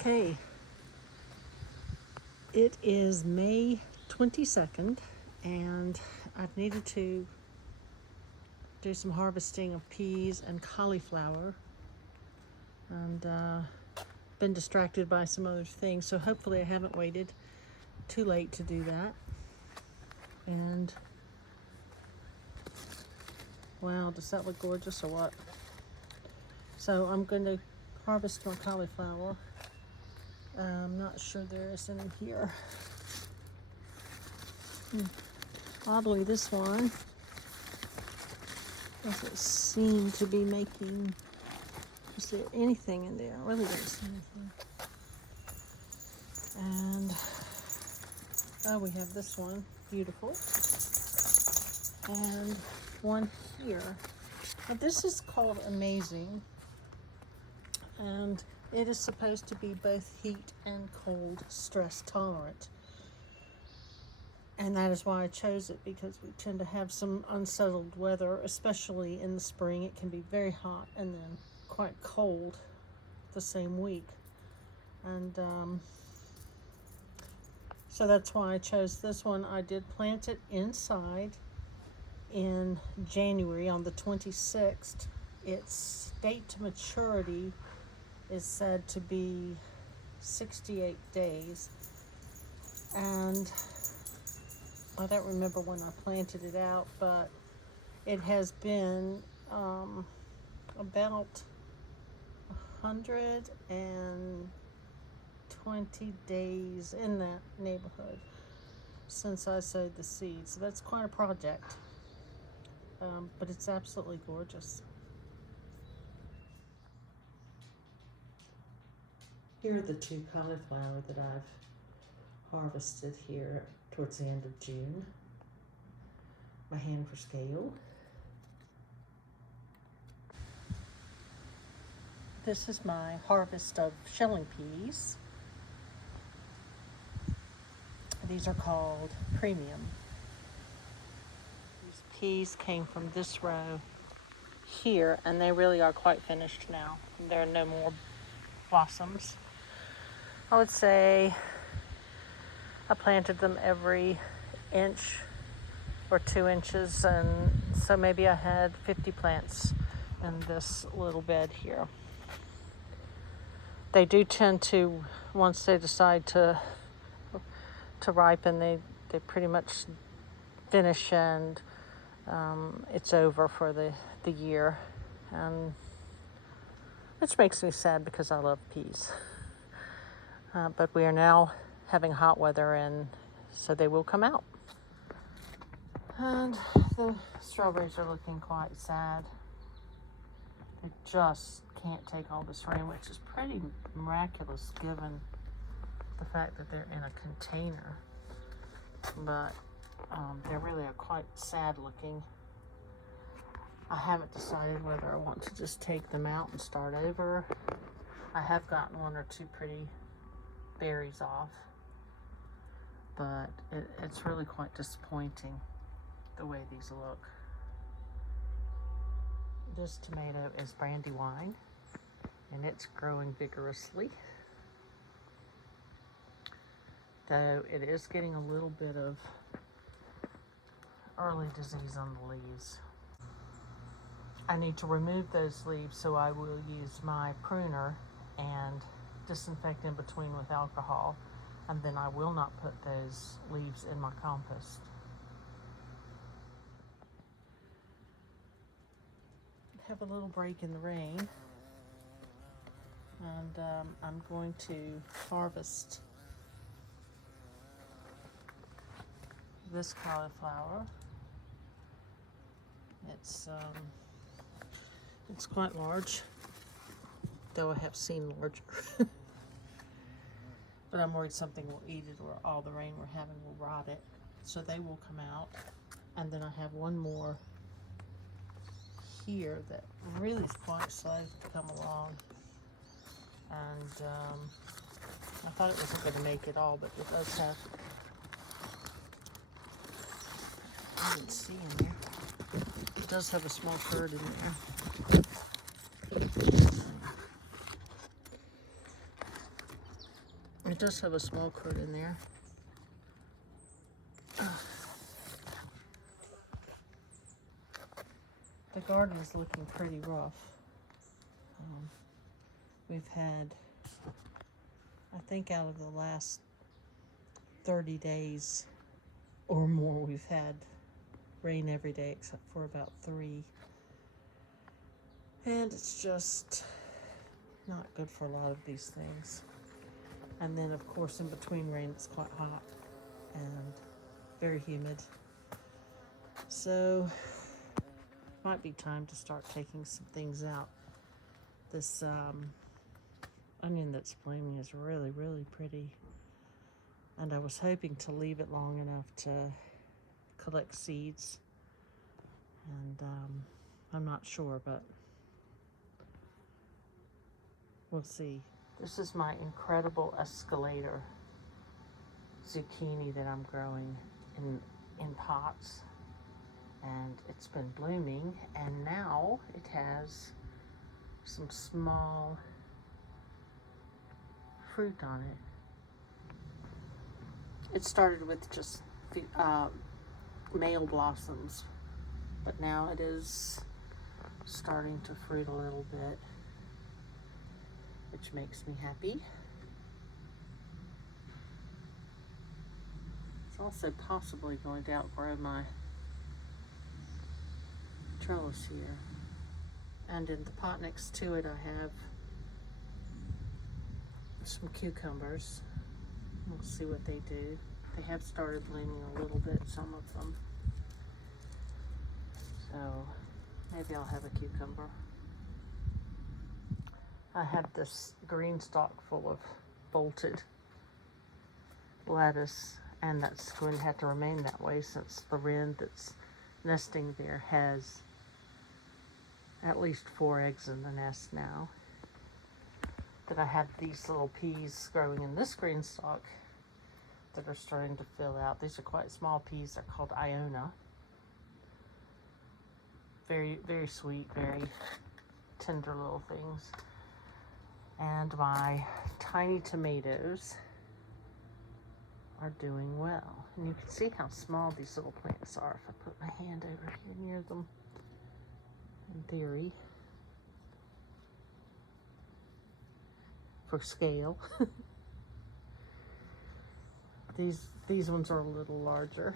Okay, it is May 22nd, and I've needed to do some harvesting of peas and cauliflower, and been distracted by some other things, so hopefully I haven't waited too late to do that. And wow, does that look gorgeous or what? So I'm going to harvest my cauliflower. I'm not sure there is any here. Oddly, this one doesn't seem to be making, is there anything in there? I really don't see anything. And oh, we have this one, beautiful. And one here. Now this is called Amazing, and it is supposed to be both heat and cold stress tolerant. And that is why I chose it, because we tend to have some unsettled weather, especially in the spring. It can be very hot and then quite cold the same week. And so that's why I chose this one. I did plant it inside in January on the 26th. Its date to maturity is said to be 68 days. And I don't remember when I planted it out, but it has been about 120 days in that neighborhood since I sowed the seeds. So that's quite a project, but it's absolutely gorgeous. Here are the two cauliflower that I've harvested here towards the end of June. My hand for scale. This is my harvest of shelling peas. These are called premium. These peas came from this row here, and they really are quite finished now. There are no more blossoms. I would say I planted them every inch or 2 inches, and so maybe I had 50 plants in this little bed here. They do tend to, once they decide to ripen, they pretty much finish, and it's over for the year, and which makes me sad because I love peas. But we are now having hot weather, and so they will come out. And the strawberries are looking quite sad. They just can't take all this rain, which is pretty miraculous given the fact that they're in a container. But they really are quite sad looking. I haven't decided whether I want to just take them out and start over. I have gotten one or two pretty berries off, but it's really quite disappointing the way these look. This tomato is Brandywine, and it's growing vigorously, though it is getting a little bit of early disease on the leaves. I need to remove those leaves, so I will use my pruner and disinfect in between with alcohol, and then I will not put those leaves in my compost. Have a little break in the rain, and I'm going to harvest this cauliflower. It's quite large, though I have seen larger. But I'm worried something will eat it, or all the rain we're having will rot it. So they will come out. And then I have one more here that really is quite slow to come along. And I thought it wasn't going to make it all, but it does have, I didn't see in there. It does have a small curd in there. It does have a small critter in there. The garden is looking pretty rough. We've had, I think out of the last 30 days or more, we've had rain every day except for about 3. And it's just not good for a lot of these things. And then of course in between rain it's quite hot and very humid. So might be time to start taking some things out. This onion that's blooming is really, really pretty. And I was hoping to leave it long enough to collect seeds. And I'm not sure, but we'll see. This is my incredible escalator zucchini that I'm growing in pots. And it's been blooming, and now it has some small fruit on it. It started with just male blossoms, but now it is starting to fruit a little bit, which makes me happy. It's also possibly going to outgrow my trellis here. And in the pot next to it I have some cucumbers. We'll see what they do. They have started blooming a little bit, some of them. So maybe I'll have a cucumber. I have this green stalk full of bolted lettuce, and that's going to have to remain that way since the wren that's nesting there has at least 4 eggs in the nest now. Then I have these little peas growing in this green stalk that are starting to fill out. These are quite small peas. They're called Iona. Very, very sweet, very tender little things. And my tiny tomatoes are doing well. And you can see how small these little plants are if I put my hand over here near them. In theory, for scale. These ones are a little larger,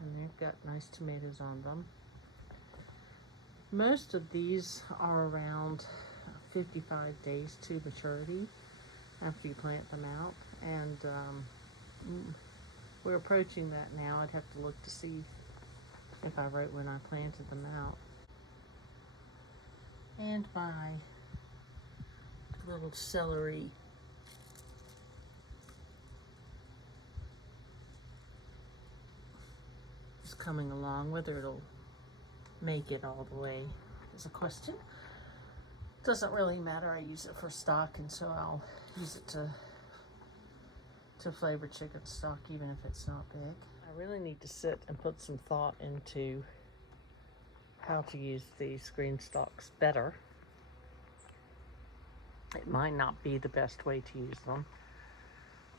and they've got nice tomatoes on them. Most of these are around 55 days to maturity after you plant them out, and we're approaching that now. I'd have to look to see if I wrote when I planted them out. And my little celery is coming along. Whether it'll make it all the way is a question. Doesn't really matter. I use it for stock, and so I'll use it to flavor chicken stock even if it's not big. I really need to sit and put some thought into how to use these green stalks better. It might not be the best way to use them,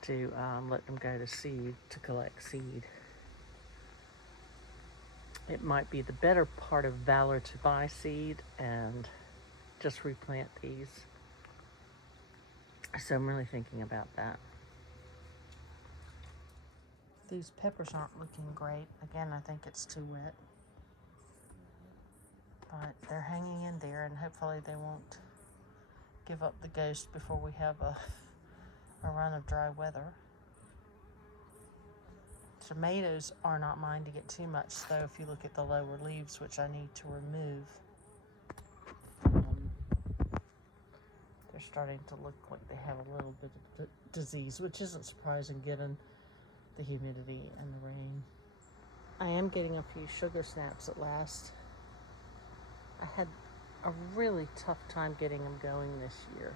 to let them go to seed, to collect seed. It might be the better part of valor to buy seed and just replant these. So I'm really thinking about that. These peppers aren't looking great. Again, I think it's too wet. But they're hanging in there, and hopefully they won't give up the ghost before we have a run of dry weather. Tomatoes are not mine to get too much, though, if you look at the lower leaves, which I need to remove. They're starting to look like they have a little bit of disease, which isn't surprising given the humidity and the rain. I am getting a few sugar snaps at last. I had a really tough time getting them going this year,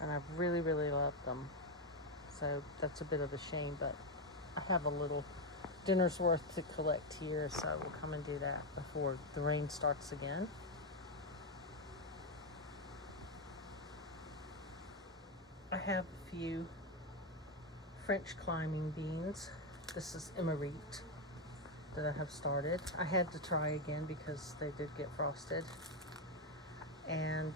and I've really, really loved them. So that's a bit of a shame, but I have a little dinner's worth to collect here, so I will come and do that before the rain starts again. I have a few French climbing beans. This is emerite that I have started. I had to try again because they did get frosted. And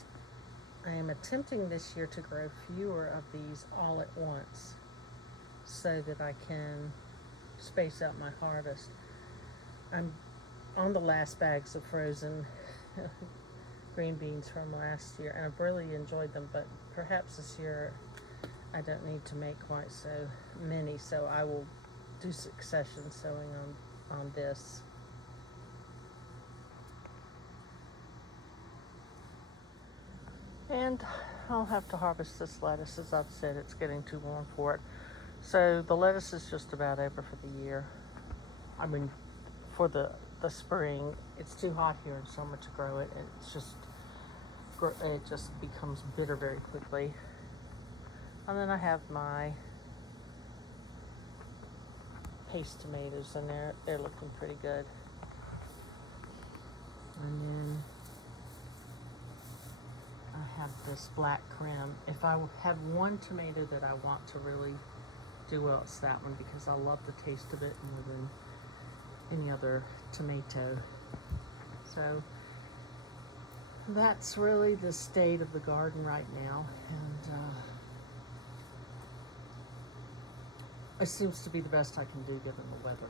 I am attempting this year to grow fewer of these all at once so that I can space out my harvest. I'm on the last bags of frozen green beans from last year, and I've really enjoyed them, but perhaps this year I don't need to make quite so many, so I will do succession sowing on this. And I'll have to harvest this lettuce. As I've said, it's getting too warm for it. So the lettuce is just about over for the year. I mean, for the spring. It's too hot here in summer to grow it. It just becomes bitter very quickly. And then I have my paste tomatoes, and they're looking pretty good. And then I have this black creme. If I have one tomato that I want to really do well, it's that one, because I love the taste of it more than any other tomato. So that's really the state of the garden right now, and it seems to be the best I can do given the weather.